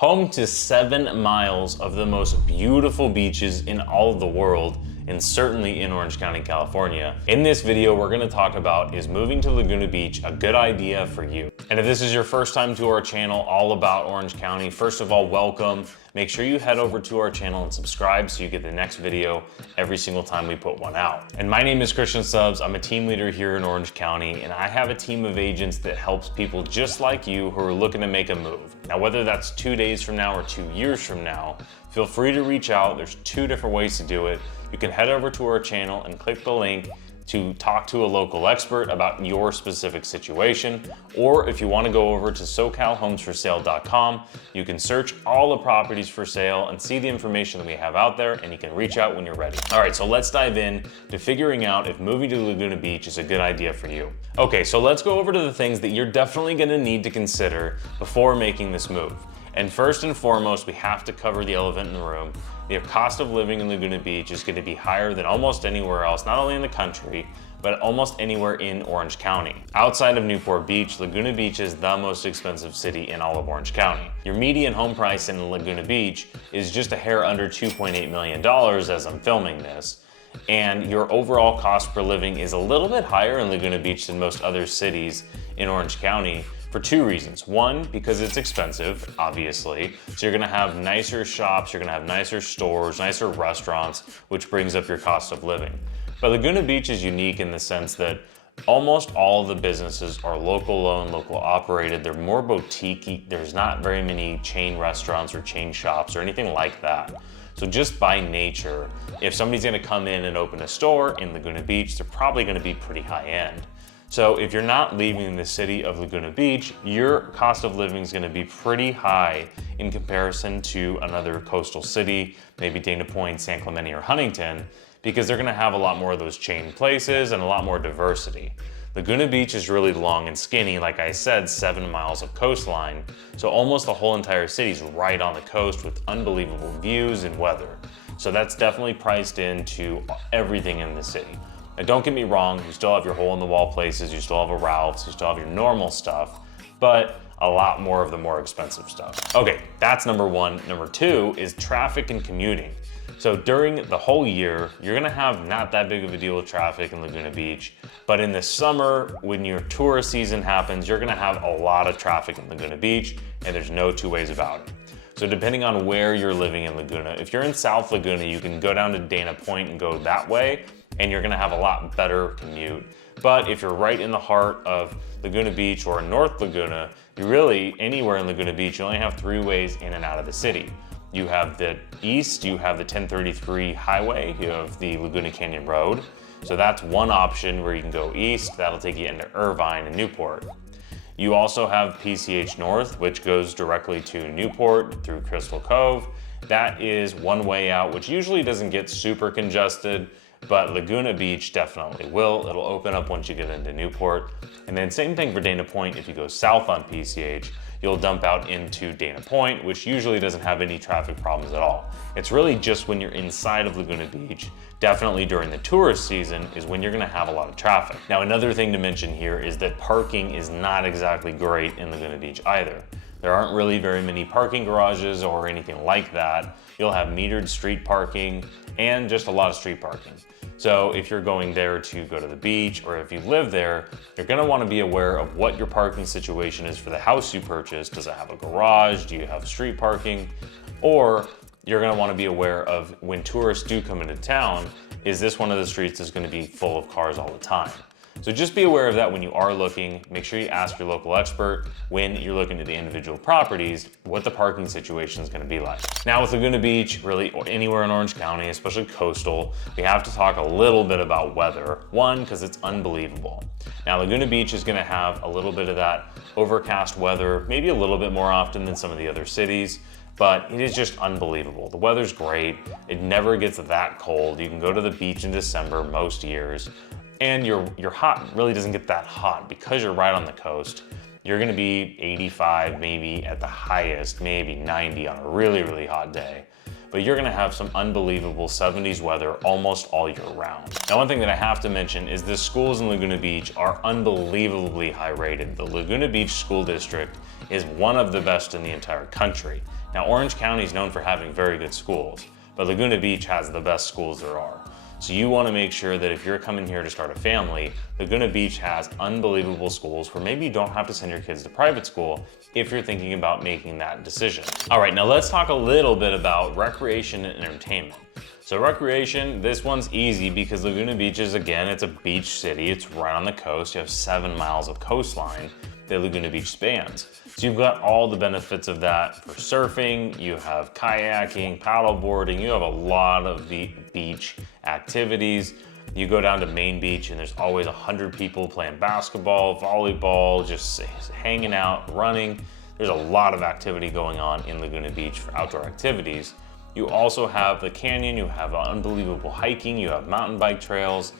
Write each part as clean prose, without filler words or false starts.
Home to 7 miles of the most beautiful beaches in all of the world, and certainly in Orange County, California. In this video, we're gonna talk about, is moving to Laguna Beach a good idea for you? And if this is your first time to our channel all about Orange County, first of all, welcome. Make sure you head over to our channel and subscribe so you get the next video every single time we put one out. And my name is Christian Stubbs. I'm a team leader here in Orange County, and I have a team of agents that helps people just like you who are looking to make a move. Now, whether that's 2 days from now or 2 years from now, feel free to reach out. There's 2 different ways to do it. You can head over to our channel and click the link to talk to a local expert about your specific situation. Or if you want to go over to SoCalHomesForSale.com, you can search all the properties for sale and see the information that we have out there, and you can reach out when you're ready. All right, so let's dive in to figuring out if moving to Laguna Beach is a good idea for you. Okay, so let's go over to the things that you're definitely going to need to consider before making this move. And first and foremost, we have to cover the elephant in the room. The cost of living in Laguna Beach is going to be higher than almost anywhere else, not only in the country, but almost anywhere in Orange County. Outside of Newport Beach, Laguna Beach is the most expensive city in all of Orange County. Your median home price in Laguna Beach is just a hair under $2.8 million as I'm filming this. And your overall cost per living is a little bit higher in Laguna Beach than most other cities in Orange County, for 2 reasons. One, because it's expensive, obviously. So you're gonna have nicer shops, you're gonna have nicer stores, nicer restaurants, which brings up your cost of living. But Laguna Beach is unique in the sense that almost all of the businesses are local owned, local operated. They're more boutique-y. There's not very many chain restaurants or chain shops or anything like that. So just by nature, if somebody's gonna come in and open a store in Laguna Beach, they're probably gonna be pretty high end. So if you're not leaving the city of Laguna Beach, your cost of living is gonna be pretty high in comparison to another coastal city, maybe Dana Point, San Clemente, or Huntington, because they're gonna have a lot more of those chain places and a lot more diversity. Laguna Beach is really long and skinny, like I said, 7 miles of coastline. So almost the whole entire city is right on the coast with unbelievable views and weather. So that's definitely priced into everything in the city. Now, don't get me wrong, you still have your hole-in-the-wall places, you still have a Ralph's, you still have your normal stuff, but a lot more of the more expensive stuff. Okay, that's number one. Number two is traffic and commuting. So during the whole year, you're gonna have not that big of a deal with traffic in Laguna Beach, but in the summer, when your tourist season happens, you're gonna have a lot of traffic in Laguna Beach, and there's no 2 ways about it. So depending on where you're living in Laguna, if you're in South Laguna, you can go down to Dana Point and go that way, and you're gonna have a lot better commute. But if you're right in the heart of Laguna Beach or North Laguna, you really, anywhere in Laguna Beach, you only have 3 ways in and out of the city. You have the east, you have the 1033 highway, you have the Laguna Canyon Road. So that's one option where you can go east, that'll take you into Irvine and Newport. You also have PCH North, which goes directly to Newport through Crystal Cove. That is one way out, which usually doesn't get super congested, but Laguna Beach definitely will. It'll open up once you get into Newport. And then same thing for Dana Point. If you go south on PCH, you'll dump out into Dana Point, which usually doesn't have any traffic problems at all. It's really just when you're inside of Laguna Beach, definitely during the tourist season, is when you're gonna have a lot of traffic. Now, another thing to mention here is that parking is not exactly great in Laguna Beach either. There aren't really very many parking garages or anything like that. You'll have metered street parking and just a lot of street parking. So if you're going there to go to the beach, or if you live there, you're gonna wanna be aware of what your parking situation is for the house you purchased. Does it have a garage? Do you have street parking? Or you're gonna wanna be aware of when tourists do come into town, is this one of the streets that's gonna be full of cars all the time? So just be aware of that when you are looking. Make sure you ask your local expert when you're looking at the individual properties, what the parking situation is gonna be like. Now with Laguna Beach, really anywhere in Orange County, especially coastal, we have to talk a little bit about weather. One, because it's unbelievable. Now Laguna Beach is gonna have a little bit of that overcast weather, maybe a little bit more often than some of the other cities, but it is just unbelievable. The weather's great. It never gets that cold. You can go to the beach in December most years. And your hot really doesn't get that hot because you're right on the coast. You're gonna be 85, maybe at the highest, maybe 90 on a really, really hot day. but you're gonna have some unbelievable 70s weather almost all year round. Now, one thing that I have to mention is the schools in Laguna Beach are unbelievably high rated. The Laguna Beach School District is one of the best in the entire country. Now, Orange County is known for having very good schools, but Laguna Beach has the best schools there are. So you want to make sure that if you're coming here to start a family, Laguna Beach has unbelievable schools where maybe you don't have to send your kids to private school if you're thinking about making that decision. All right, now let's talk a little bit about recreation and entertainment. So recreation, this one's easy because Laguna Beach is, again, it's a beach city. It's right on the coast. You have 7 miles of coastline that Laguna Beach spans. So you've got all the benefits of that for surfing, you have kayaking, paddleboarding, you have a lot of the beach activities. You go down to Main Beach and there's always 100 people playing basketball, volleyball, just hanging out, running. There's a lot of activity going on in Laguna Beach for outdoor activities. You also have the canyon, you have unbelievable hiking, you have mountain bike trails.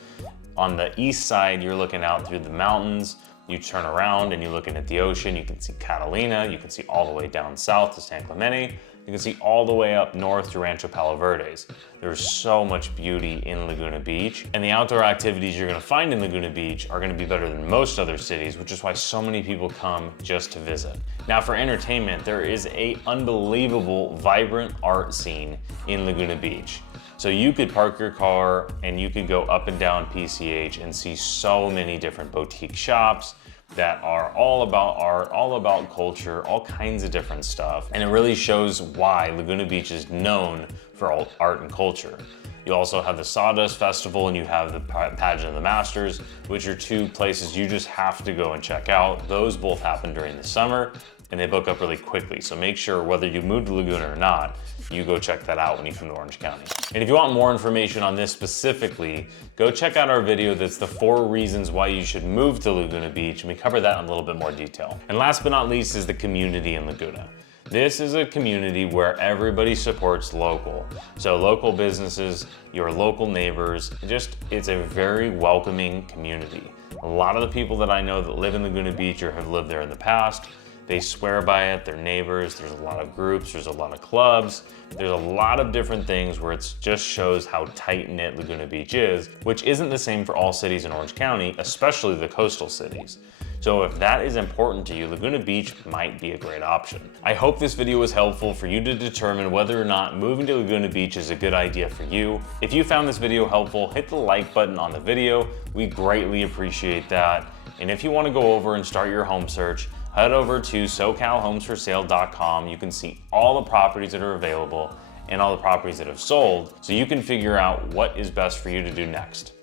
On the east side, you're looking out through the mountains. You turn around and you're looking at the ocean. You can see Catalina. You can see all the way down south to San Clemente. You can see all the way up north to Rancho Palo Verdes. There's so much beauty in Laguna Beach. And the outdoor activities you're gonna find in Laguna Beach are gonna be better than most other cities, which is why so many people come just to visit. Now for entertainment, there is an unbelievable, vibrant art scene in Laguna Beach. So you could park your car and you could go up and down PCH and see so many different boutique shops that are all about art, all about culture, all kinds of different stuff. And it really shows why Laguna Beach is known for all art and culture. You also have the Sawdust Festival and you have the Pageant of the Masters, which are 2 places you just have to go and check out. Those both happen during the summer and they book up really quickly. So make sure whether you move to Laguna or not, you go check that out when you come to Orange County. And if you want more information on this specifically, go check out our video that's the 4 reasons why you should move to Laguna Beach, and we cover that in a little bit more detail. And last but not least is the community in Laguna. This is a community where everybody supports local. So local businesses, your local neighbors, it's a very welcoming community. A lot of the people that I know that live in Laguna Beach or have lived there in the past, they swear by it, they're neighbors, there's a lot of groups, there's a lot of clubs, there's a lot of different things where it just shows how tight-knit Laguna Beach is, which isn't the same for all cities in Orange County, especially the coastal cities. So if that is important to you, Laguna Beach might be a great option. I hope this video was helpful for you to determine whether or not moving to Laguna Beach is a good idea for you. If you found this video helpful, hit the like button on the video. We greatly appreciate that. And if you want to go over and start your home search, head over to SoCalHomesForSale.com. You can see all the properties that are available and all the properties that have sold, so you can figure out what is best for you to do next.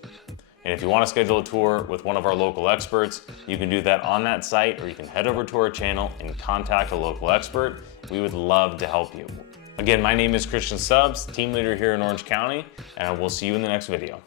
And if you want to schedule a tour with one of our local experts, you can do that on that site, or you can head over to our channel and contact a local expert. We would love to help you. Again, my name is Christian Stubbs, team leader here in Orange County, and we'll see you in the next video.